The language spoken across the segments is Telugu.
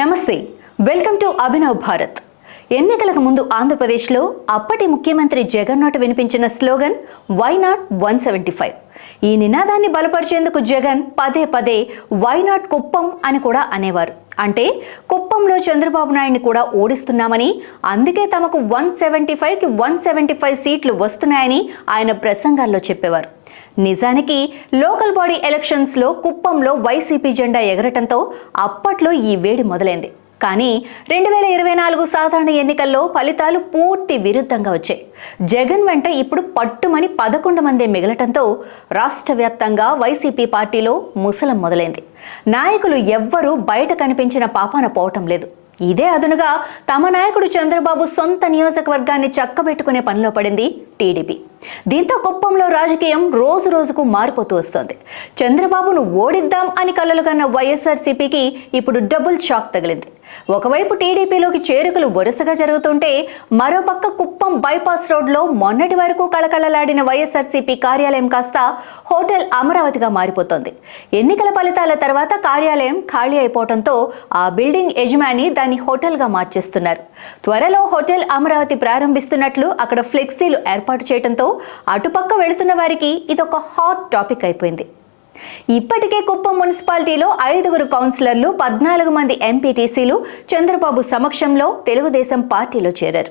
నమస్తే, వెల్కమ్ టు అభినవ్ భారత్. ఎన్నికలకు ముందు ఆంధ్రప్రదేశ్లో అప్పటి ముఖ్యమంత్రి జగన్ నోట వినిపించిన స్లోగన్ వై నాట్ 175. ఈ నినాదాన్ని బలపరిచేందుకు జగన్ పదే పదే వై నాట్ కుప్పం అని కూడా అనేవారు. అంటే కుప్పంలో చంద్రబాబు నాయుడిని కూడా ఓడిస్తున్నామని, అందుకే తమకు 175కి 175 సీట్లు వస్తున్నాయని ఆయన ప్రసంగాల్లో చెప్పేవారు. నిజానికి లోకల్ బాడీ ఎలక్షన్స్లో కుప్పంలో వైసీపీ జెండా ఎగరటంతో అప్పట్లో ఈ వేడి మొదలైంది. కానీ 2024 సాధారణ ఎన్నికల్లో ఫలితాలు పూర్తి విరుద్ధంగా వచ్చాయి. జగన్ వెంట ఇప్పుడు పట్టుమని 11 మందే మిగలటంతో రాష్ట్ర వ్యాప్తంగా వైసీపీ పార్టీలో ముసలం మొదలైంది. నాయకులు ఎవ్వరూ బయట కనిపించిన పాపాన పోవటం లేదు. ఇదే అదునుగా తమ నాయకుడు చంద్రబాబు సొంత నియోజకవర్గాన్ని చక్కబెట్టుకునే పనిలో పడింది టీడీపీ. దీంతో కుప్పంలో రాజకీయం రోజు రోజుకు మారిపోతూ వస్తోంది. చంద్రబాబును ఓడిద్దాం అని కలలు కన్న వైఎస్ఆర్సీపీకి ఇప్పుడు డబుల్ షాక్ తగిలింది. ఒకవైపు టీడీపీలోకి చేరికలు వరుసగా జరుగుతుంటే, మరోపక్క కుప్పం బైపాస్ రోడ్లో మొన్నటి వరకు కళకళలాడిన వైఎస్ఆర్సీపీ కార్యాలయం కాస్త హోటల్ అమరావతిగా మారిపోతోంది. ఎన్నికల ఫలితాల తర్వాత కార్యాలయం ఖాళీ అయిపోవడంతో ఆ బిల్డింగ్ యజమాని దాన్ని హోటల్గా మార్చేస్తున్నారు. త్వరలో హోటల్ అమరావతి ప్రారంభిస్తున్నట్లు అక్కడ ఫ్లెక్సీలు ఏర్పాటు చేయడంతో అటుపక్క వెళుతున్న వారికి ఇదొక హాట్ టాపిక్ అయిపోయింది. ఇప్పటికే కుప్పం మున్సిపాలిటీలో 5 కౌన్సిలర్లు, 14 మంది ఎంపీటీసీలు చంద్రబాబు సమక్షంలో తెలుగుదేశం పార్టీలో చేరారు.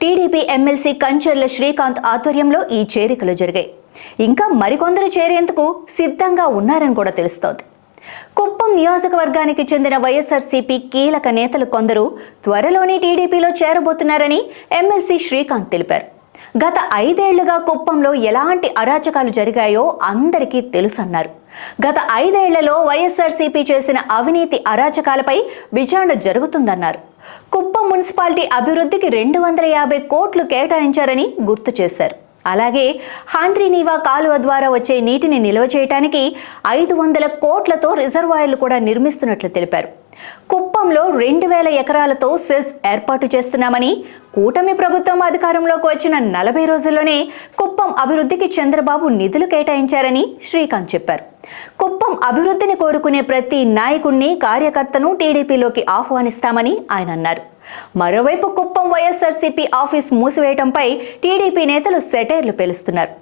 టీడీపీ ఎమ్మెల్సీ కంచర్ల శ్రీకాంత్ ఆధ్వర్యంలో ఈ చేరికలు జరిగాయి. ఇంకా మరికొందరు చేరేందుకు సిద్ధంగా ఉన్నారని కూడా తెలుస్తోంది. కుప్పం నియోజకవర్గానికి చెందిన వైఎస్ఆర్సీపీ కీలక నేతలు కొందరు త్వరలోనే టీడీపీలో చేరబోతున్నారని ఎమ్మెల్సీ శ్రీకాంత్ తెలిపారు. గత 5 ఏళ్లుగా కుప్పంలో ఎలాంటి అరాచకాలు జరిగాయో అందరికీ తెలుసన్నారు. గత 5 ఏళ్లలో వైఎస్ఆర్సీపీ చేసిన అవినీతి అరాచకాలపై విచారణ జరుగుతుందన్నారు. కుప్పం మున్సిపాలిటీ అభివృద్ధికి 250 కోట్లు కేటాయించారని గుర్తు చేశారు. అలాగే హాంద్రీనీవా కాలువ ద్వారా వచ్చే నీటిని నిల్వ చేయడానికి 500 కోట్లతో రిజర్వాయర్లు కూడా నిర్మిస్తున్నట్లు తెలిపారు. కుప్పంలో 2000 ఎకరాలతో సెస్ ఏర్పాటు చేస్తున్నామని, కూటమి ప్రభుత్వం అధికారంలోకి వచ్చిన 40 రోజుల్లోనే కుప్పం అభివృద్ధికి చంద్రబాబు నిధులు కేటాయించారని శ్రీకాంత్ చెప్పారు. కుప్పం అభివృద్ధిని కోరుకునే ప్రతి నాయకుడిని, కార్యకర్తను టీడీపీలోకి ఆహ్వానిస్తామని ఆయన అన్నారు. మరోవైపు కుప్పం వైఎస్ఆర్సీపీ ఆఫీస్ మూసివేయటంపై టీడీపీ నేతలు సెటైర్లు పేలుస్తున్నారు.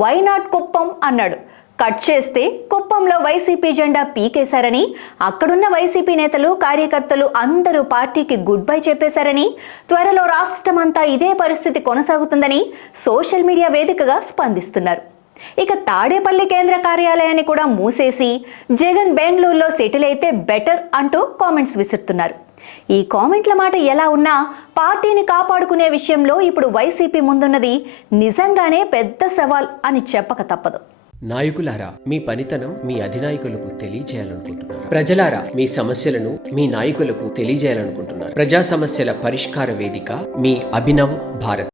వై నాట్ కుప్పం అన్నాడు. కట్ చేస్తే కుప్పంలో వైసీపీ జెండా పీకేశారని, అక్కడున్న వైసీపీ నేతలు, కార్యకర్తలు అందరూ పార్టీకి గుడ్ బై చెప్పేశారని, త్వరలో రాష్ట్రమంతా ఇదే పరిస్థితి కొనసాగుతుందని సోషల్ మీడియా వేదికగా స్పందిస్తున్నారు. ఇక తాడేపల్లి కేంద్ర కార్యాలయాన్ని కూడా మూసేసి జగన్ బెంగళూరులో సెటిల్ అయితే బెటర్ అంటూ కామెంట్స్ విసురుతున్నారు. ఈ కామెంట్ల మాట ఎలా ఉన్నా పార్టీని కాపాడుకునే విషయంలో ఇప్పుడు వైసీపీ ముందున్నది నిజంగానే పెద్ద సవాల్ అని చెప్పక తప్పదు. నాయకులారా, మీ పనితనం మీ అధినాయకులకు తెలియజేయాలనుకుంటున్నారు. ప్రజలారా, మీ సమస్యలను మీ నాయకులకు తెలియజేయాలనుకుంటున్నారు. ప్రజా సమస్యల పరిష్కార వేదిక మీ అభినవ్ భారత్.